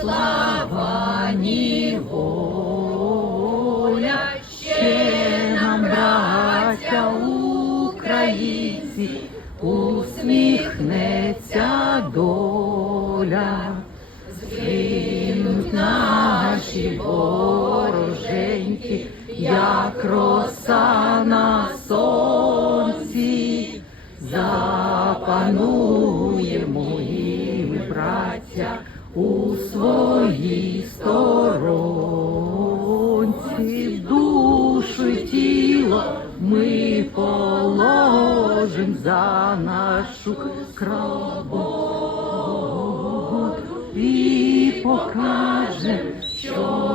слава, ні ще нам, браття українці, усміхнеться доля, згинуть наші вороженьки, як роса на сонці, запануємо їм, ми у своїй сторонці, душу й тіло ми положим за нашу крабу. І покажем, що